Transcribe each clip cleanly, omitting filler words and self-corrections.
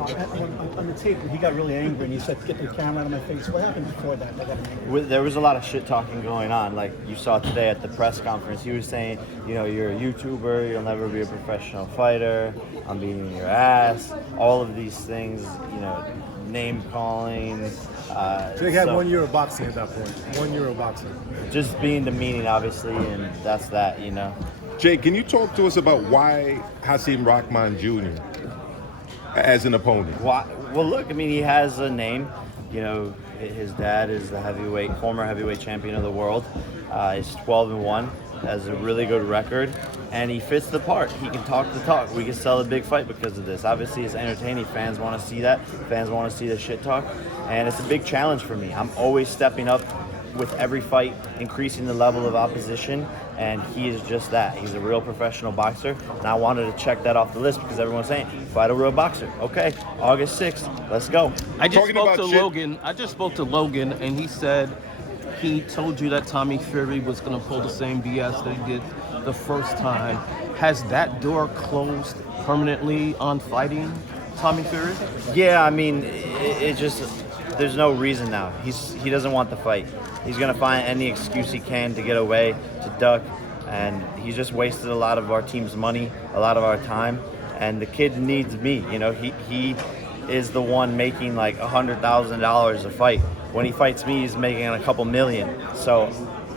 On the tape, he got really angry and he said, "Get the camera out of my face." What happened before that? I got him angry. There was a lot of shit talking going on. Like you saw today at the press conference, he was saying, you're a YouTuber, you'll never be a professional fighter, I'm beating your ass, all of these things, name calling. Jake had 1 year of boxing at that point. 1 year of boxing. Just being demeaning, obviously, and that's that. Jay, can you talk to us about why Hasim Rahman Jr. as an opponent? Well, look, he has a name. His dad is the former heavyweight champion of the world. He's 12-1, has a really good record, and he fits the part. He can talk the talk. We can sell a big fight because of this. Obviously, it's entertaining. Fans want to see that. Fans want to see the shit talk, and it's a big challenge for me. I'm always stepping up with every fight, increasing the level of opposition, and he is just that. He's a real professional boxer, and I wanted to check that off the list because everyone's saying, fight a real boxer. Okay, August 6th, let's go. I just spoke to Logan, and he said he told you that Tommy Fury was going to pull the same BS that he did the first time. Has that door closed permanently on fighting Tommy Fury? Yeah, it just, there's no reason now. He doesn't want the fight. He's going to find any excuse he can to get away, to duck, and he's just wasted a lot of our team's money, a lot of our time, and the kid needs me. He is the one making like $100,000 a fight. When he fights me, he's making a couple million. So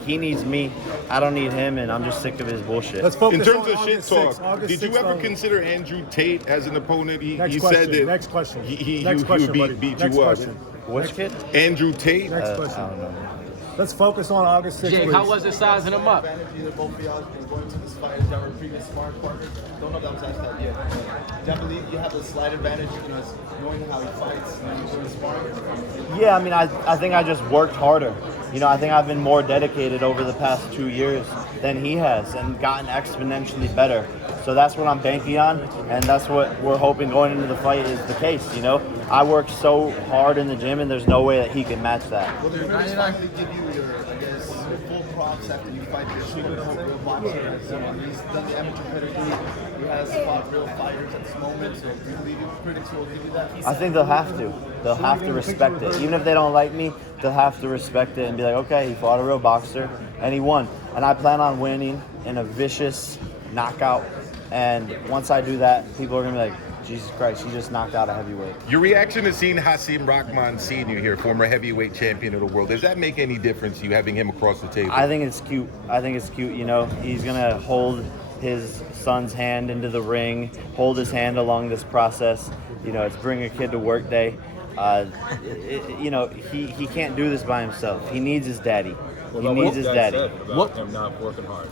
he needs me. I don't need him, and I'm just sick of his bullshit. Let's focus in terms on of shit August talk, 6th, did you ever consider Andrew Tate as an opponent? He question, said that next question. He Next would question, beat buddy. you Next up. question. Which kid? Andrew Tate. Next question. I don't know. Let's focus on August 6th. Jake, please. how was it sizing him up? Either both of y'all going to this fight as y'all were previous sparring partners. Don't know if that was asked that yet. Do you believe you have a slight advantage, knowing how he fights and doing sparring? Yeah, I think I just worked harder. I think I've been more dedicated over the past 2 years than he has and gotten exponentially better. So that's what I'm banking on, and that's what we're hoping going into the fight is the case. I worked so hard in the gym, and there's no way that he can match that. Well, there's not likely to give you your full props after you fight this super real boxer. He's done the amateur pedigree. He has fought real fighters at this moment. So do you believe your critics will give you that? I think they'll have to. They'll have to respect it. Even if they don't like me, they'll have to respect it and be like, okay, he fought a real boxer, and he won. And I plan on winning in a vicious knockout. And once I do that, people are going to be like, Jesus Christ, he just knocked out a heavyweight. Your reaction to seeing Hasim Rahman Sr. here, former heavyweight champion of the world, does that make any difference to you having him across the table? I think it's cute. He's going to hold his son's hand into the ring, hold his hand along this process. It's bring a kid to work day. He can't do this by himself. He needs his daddy. He needs his daddy. Him not working hard.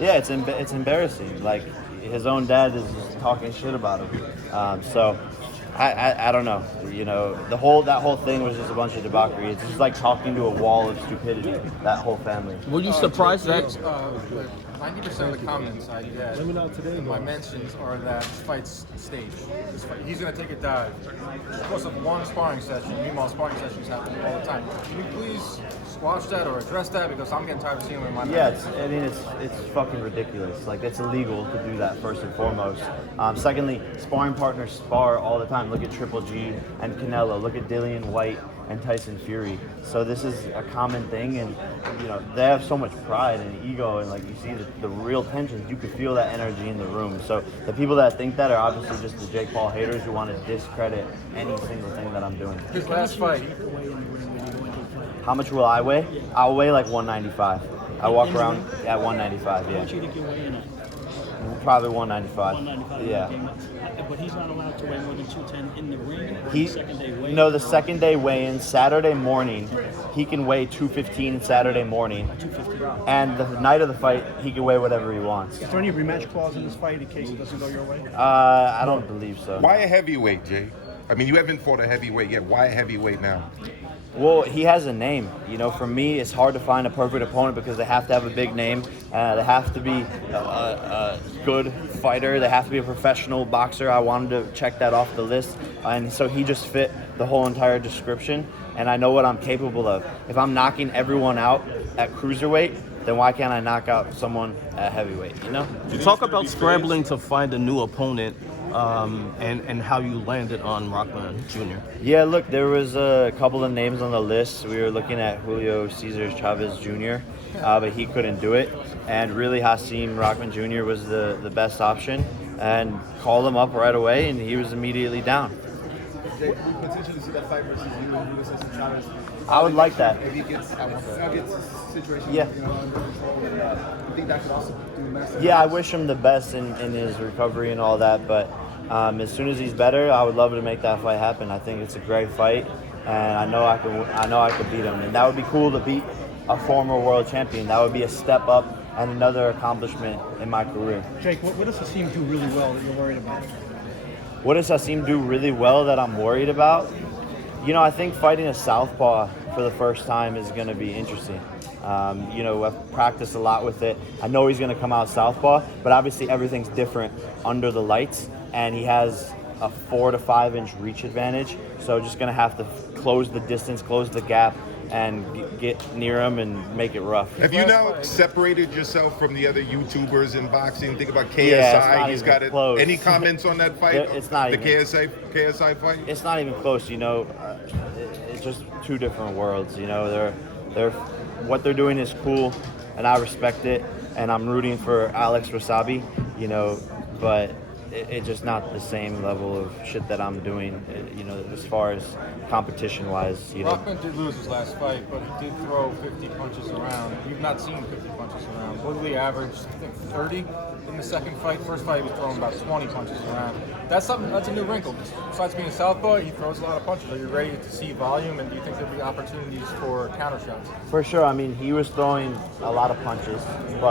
Yeah, it's embarrassing. Like, his own dad is just talking shit about him. So I don't know. That whole thing was just a bunch of debauchery. It's just like talking to a wall of stupidity. That whole family. Were you surprised that 90% of the comments I get in my mentions are that this fight's staged. He's going to take a dive. Of course, of one sparring session, meanwhile sparring sessions happen all the time. Can you please squash that or address that? Because I'm getting tired of seeing him in my mentions. It's fucking ridiculous. Like, it's illegal to do that, first and foremost. Secondly, sparring partners spar all the time. Look at Triple G and Canelo. Look at Dillian White and Tyson Fury. So this is a common thing, and they have so much pride and ego, and like you see the real tensions. You could feel that energy in the room. So the people that think that are obviously just the Jake Paul haters who want to discredit any single thing that I'm doing. His last fight. How much will I weigh? I'll weigh like 195. I walk around at 195. Yeah. How much do you think you weigh in at? Probably 195. 195. Yeah. Okay. But he's not allowed to weigh more than 210 in the ring. He, second day weigh-in? no, the second day weigh-in, Saturday morning, he can weigh 215 Saturday morning. 250. And the night of the fight, he can weigh whatever he wants. Is there any rematch clause in this fight in case it doesn't go your way? I don't believe so. Why a heavyweight, Jay? You haven't fought a heavyweight yet. Why a heavyweight now? Well, he has a name. For me, it's hard to find a perfect opponent because they have to have a big name. They have to be a good fighter. They have to be a professional boxer. I wanted to check that off the list. And so he just fit the whole entire description. And I know what I'm capable of. If I'm knocking everyone out at cruiserweight, then why can't I knock out someone at heavyweight, You talk about scrambling to find a new opponent. and how you landed on Rockman Jr. Yeah, look, there was a couple of names on the list. We were looking at Julio Cesar Chavez Jr., but he couldn't do it. And really, Hasim Rockman Jr. was the best option, and called him up right away, and he was immediately down. Jake, we potentially see that fight versus you and Julio Cesar Chavez. I would like that. If he gets the situation, Yeah. under control, I think that could also do massive. Yeah, I wish him the best in his recovery and all that, but as soon as he's better, I would love to make that fight happen. I think it's a great fight, and I know I could beat him, and that would be cool to beat a former world champion. That would be a step up and another accomplishment in my career. Jake, what does Hasim do really well that you're worried about? What does Hasim do really well that I'm worried about? You know, I think fighting a southpaw for the first time is going to be interesting. I've practiced a lot with it. I know he's going to come out southpaw, but obviously everything's different under the lights, and he has a 4 to 5 inch reach advantage. So just going to have to close the distance, close the gap, and get near him and make it rough. Have you now separated yourself from the other YouTubers in boxing? Think about KSI. Yeah, it's not He's even got it. close. Any comments on that fight? It's not the even. KSI fight. It's not even close. It's just two different worlds. They're what they're doing is cool, and I respect it, and I'm rooting for Alex Wasabi. But it's just not the same level of shit that I'm doing. As far as competition-wise. Rockman did lose his last fight, but he did throw 50 punches around. You've not seen 50 punches around. Woodley averaged, I think, 30 in the second fight. First fight, he was throwing about 20 punches around. That's a new wrinkle. Besides being a southpaw, he throws a lot of punches. Are you ready to see volume, and do you think there'll be opportunities for counter shots? For sure. I mean, he was throwing a lot of punches, but